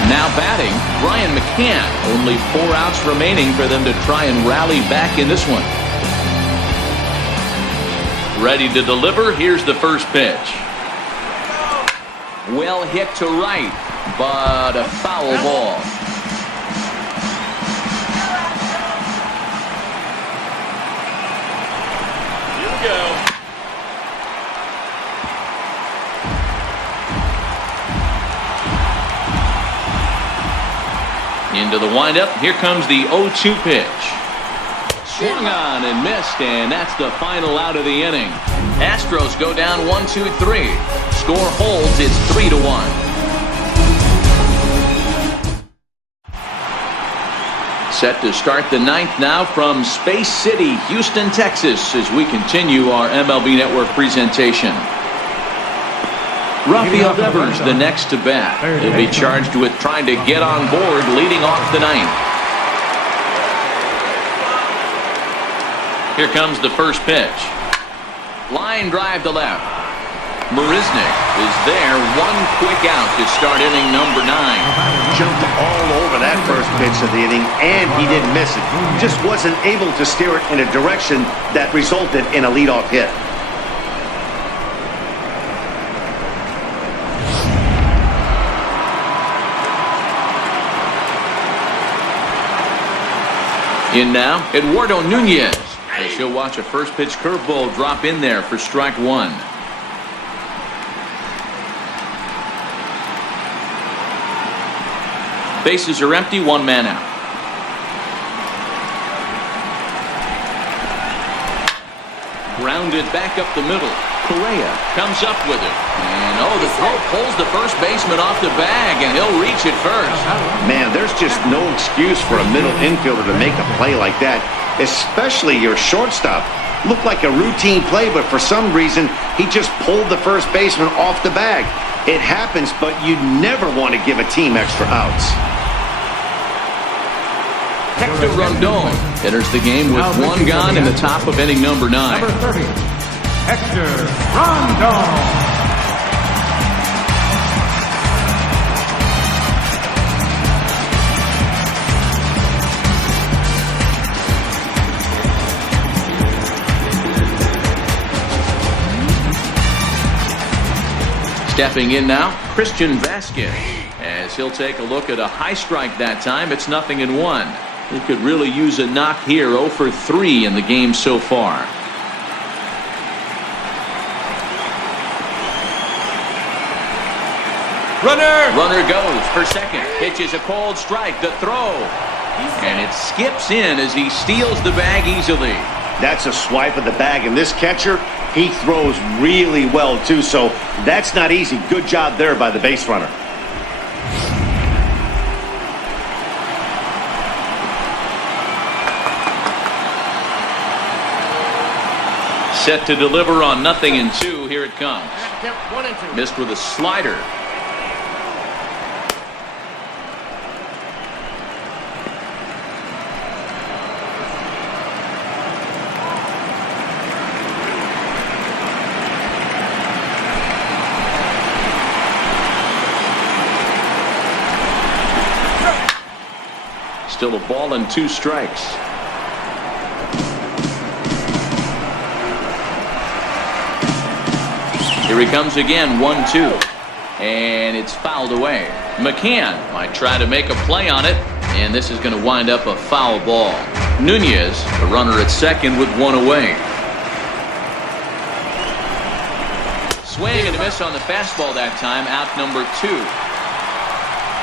Now batting, Brian McCann. Only 4 outs remaining for them to try and rally back in this one. Ready to deliver. Here's the first pitch. Well hit to right, but a foul ball. Into the windup. Here comes the 0-2 pitch. Swung on and missed, and that's the final out of the inning. Astros go down 1-2-3. Score holds. It's 3-1. Set to start the ninth now from Space City, Houston, Texas, as we continue our MLB Network presentation. Rafael Devers, the next to bat. He'll be charged with trying to get on board leading off the ninth. Here comes the first pitch. Line drive to left. Marisnick is there. One quick out to start inning number 9. Jumped all over that first pitch of the inning, and he didn't miss it. Just wasn't able to steer it in a direction that resulted in a leadoff hit. In now, Eduardo Nunez. As he'll watch a first pitch curveball drop in there for strike 1. Bases are empty, 1 man out. Grounded back up the middle. Correa comes up with it. And the throw pulls the first baseman off the bag, and he'll reach it first. Man, there's just no excuse for a middle infielder to make a play like that, especially your shortstop. Looked like a routine play, but for some reason, he just pulled the first baseman off the bag. It happens, but you never want to give a team extra outs. Hector Rondon enters the game with 1 gone in the top of inning number 9. Number 30, Hector Rondon. Stepping in now, Christian Vasquez, as he'll take a look at a high strike that time. It's 0-1. He could really use a knock here. 0 for 3 in the game so far. Runner goes for second. Pitches a cold strike. The throw. And it skips in as he steals the bag easily. That's a swipe of the bag, and this catcher, he throws really well too, so that's not easy. Good job there by the base runner. Set to deliver on 0-2. Here it comes. Missed with a slider. Still a ball and 2 strikes. Here he comes again, 1-2. And it's fouled away. McCann might try to make a play on it, and this is going to wind up a foul ball. Nunez, the runner at second with 1 away. Swing and a miss on the fastball that time, out number 2.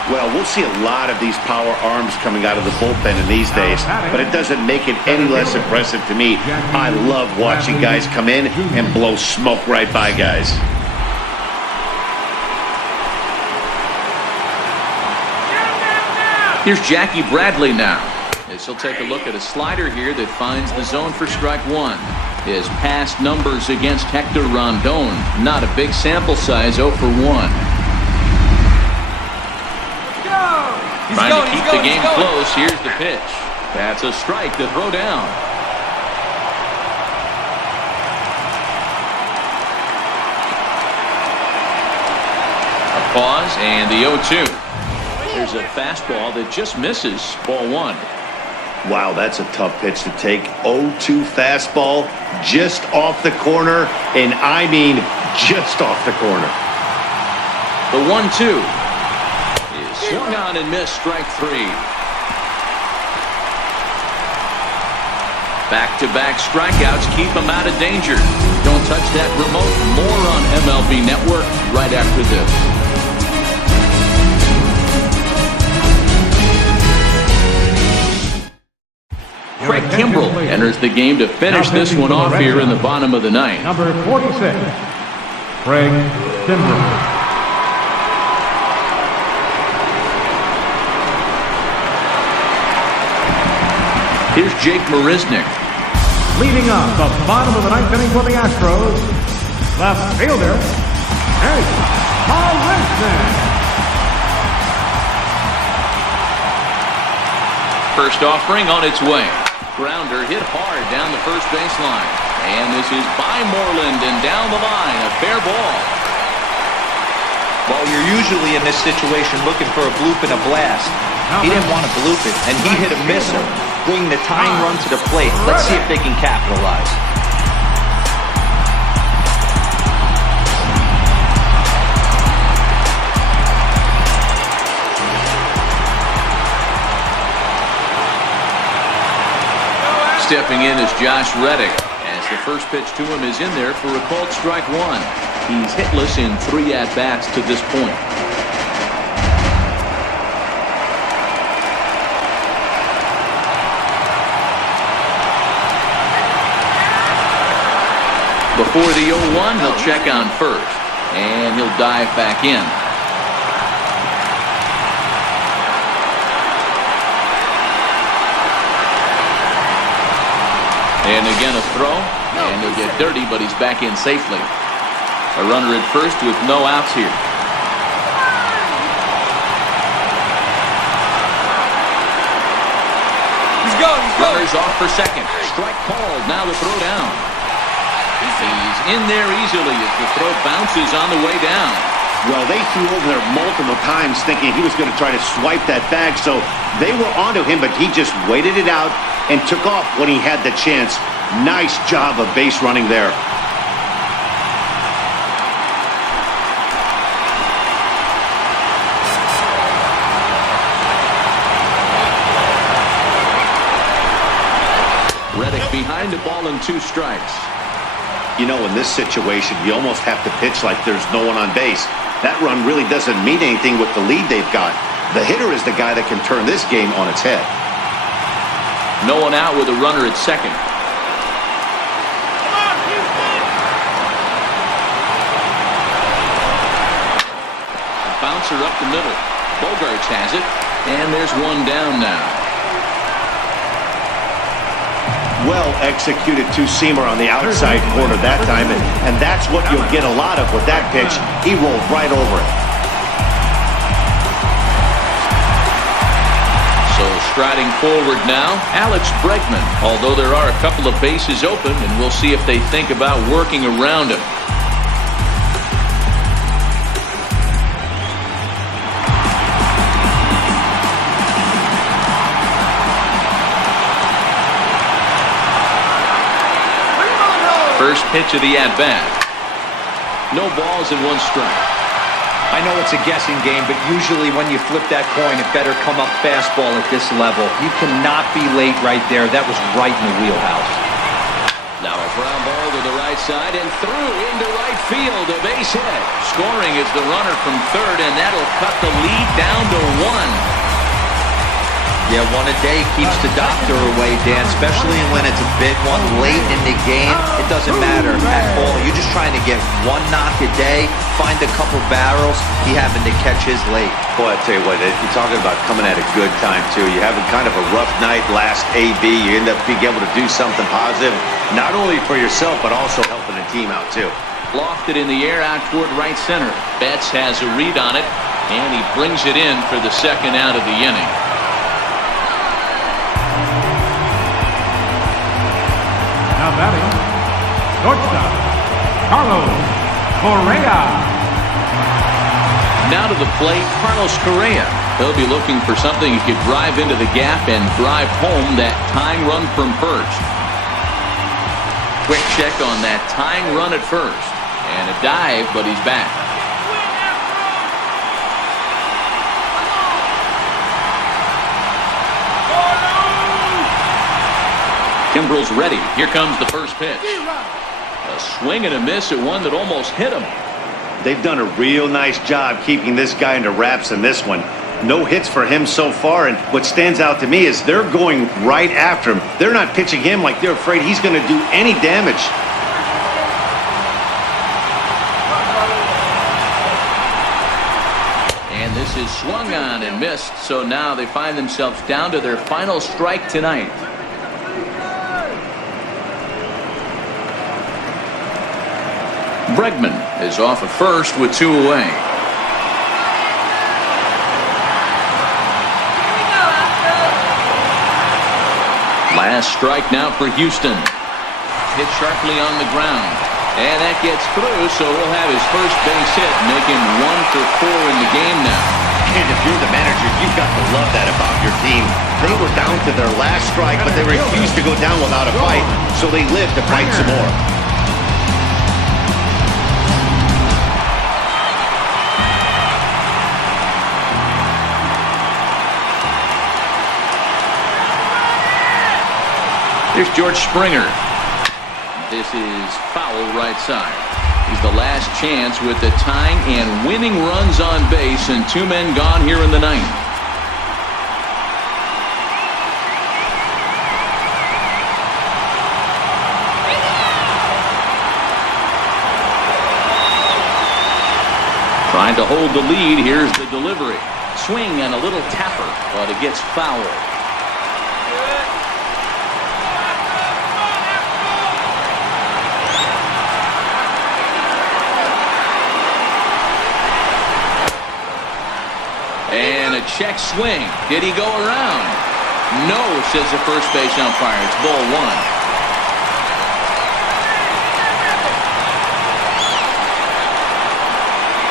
Well, we'll see a lot of these power arms coming out of the bullpen in these days, but it doesn't make it any less impressive to me. I love watching guys come in and blow smoke right by guys. Here's Jackie Bradley now, as he'll take a look at a slider here that finds the zone for strike 1. His past numbers against Hector Rondon, not a big sample size, 0 for 1. Trying to keep the game close. Here's the pitch. That's a strike to throw down. A pause and the 0-2. There's a fastball that just misses. Ball 1. Wow, that's a tough pitch to take. 0-2 fastball just off the corner, and I mean just off the corner. The 1-2. Swung on and missed, strike 3. Back-to-back strikeouts keep him out of danger. Don't touch that remote. More on MLB Network right after this. Kimbrel enters the game to finish this one off here in the bottom of the ninth. Number 46, Craig Kimbrel. Here's Jake Marisnick. Leading up the bottom of the ninth inning for the Astros, left fielder, Jake Marisnick. First offering on its way. Grounder hit hard down the first baseline. And this is by Moreland and down the line. A fair ball. Well, you're usually in this situation looking for a bloop and a blast. He didn't want to bloop it, and he hit a misser, bringing the tying run to the plate. Let's see if they can capitalize. Stepping in is Josh Reddick, as the first pitch to him is in there for a called strike one. He's hitless in 3 at-bats to this point. Before the 0-1, he'll check on first, and he'll dive back in. And again a throw, and he'll get dirty, but he's back in safely. A runner at first with no outs here. He's going. Runners off for second. Strike called. Now the throw down. He's in there easily as the throw bounces on the way down. Well, they threw over there multiple times thinking he was going to try to swipe that bag, so they were onto him, but he just waited it out and took off when he had the chance. Nice job of base running there. Reddick behind the ball and 2 strikes. You know, in this situation, you almost have to pitch like there's no one on base. That run really doesn't mean anything with the lead they've got. The hitter is the guy that can turn this game on its head. No one out with a runner at second. A bouncer up the middle. Bogarts has it, and there's one down now. Well executed two-seamer on the outside corner that time, and that's what you'll get a lot of with that pitch. He rolled right over it. So striding forward now, Alex Bregman, although there are a couple of bases open, and we'll see if they think about working around him. First pitch of the at-bat. No balls and 1 strike. I know it's a guessing game, but usually when you flip that coin, it better come up fastball at this level. You cannot be late right there. That was right in the wheelhouse. Now a ground ball to the right side and through into right field. A base hit. Scoring is the runner from third, and that'll cut the lead down to 1. Yeah, one a day keeps the doctor away, Dan, especially when it's a big one late in the game. It doesn't matter at all. You're just trying to get 1 knock a day, find a couple barrels. He happened to catch his late. Boy, I tell you what, you're talking about coming at a good time, too. You're having kind of a rough night last AB. You end up being able to do something positive, not only for yourself, but also helping the team out, too. Lofted in the air out toward right center. Betts has a read on it, and he brings it in for the second out of the inning. Now batting, shortstop, Carlos Correa. Now to the plate, Carlos Correa. He'll be looking for something he could drive into the gap and drive home that tying run from first. Quick check on that tying run at first. And a dive, but he's back. Kimbrel's ready. Here comes the first pitch. A swing and a miss at one that almost hit him. They've done a real nice job keeping this guy under wraps in this one. No hits for him so far, and what stands out to me is they're going right after him. They're not pitching him like they're afraid he's going to do any damage. And this is swung on and missed, so now they find themselves down to their final strike tonight. Bregman is off at first with 2 away. Last strike now for Houston. Hit sharply on the ground. And that gets through, so he'll have his first base hit, making 1 for 4 in the game now. And if you're the manager, you've got to love that about your team. They were down to their last strike, but they refused to go down without a fight, so they lived to fight some more. Here's George Springer. This is foul right side. He's the last chance with the tying and winning runs on base and 2 men gone here in the 9th. Trying to hold the lead. Here's the delivery. Swing and a little tapper, but it gets fouled. And a check swing. Did he go around? No, says the first base umpire. It's ball 1.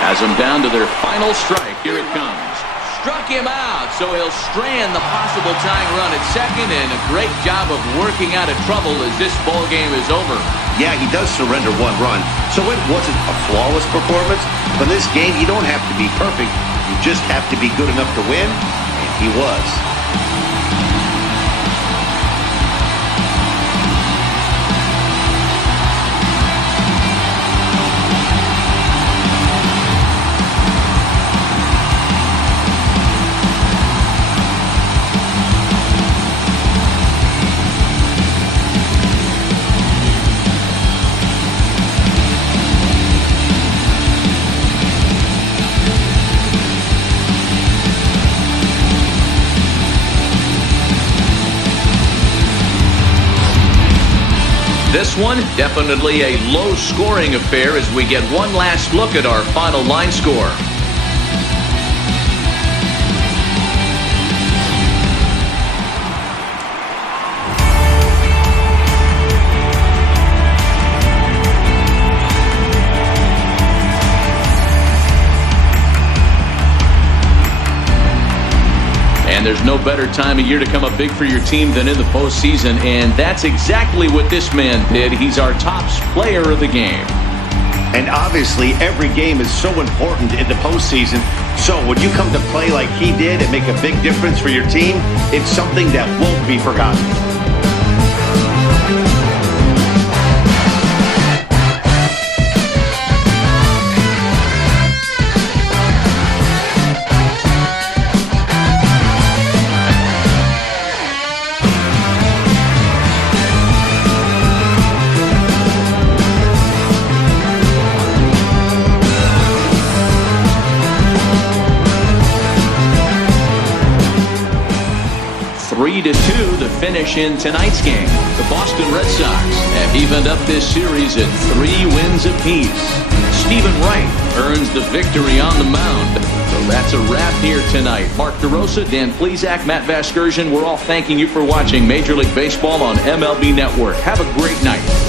Has them down to their final strike. Here it comes. Struck him out, so he'll strand the possible tying run at second, and a great job of working out of trouble as this ball game is over. Yeah, he does surrender 1 run, so it wasn't a flawless performance. But in this game, you don't have to be perfect. You just have to be good enough to win, and he was. This one, definitely a low-scoring affair as we get one last look at our final line score. And there's no better time of year to come up big for your team than in the postseason, and that's exactly what this man did. He's our top player of the game. And obviously, every game is so important in the postseason. So when you come to play like he did and make a big difference for your team, it's something that won't be forgotten. To 2, the finish in tonight's game. The Boston Red Sox have evened up this series at 3 wins apiece. Stephen Wright earns the victory on the mound. So that's a wrap here tonight. Mark DeRosa, Dan Plesac, Matt Vasgersian, we're all thanking you for watching Major League Baseball on MLB Network. Have a great night.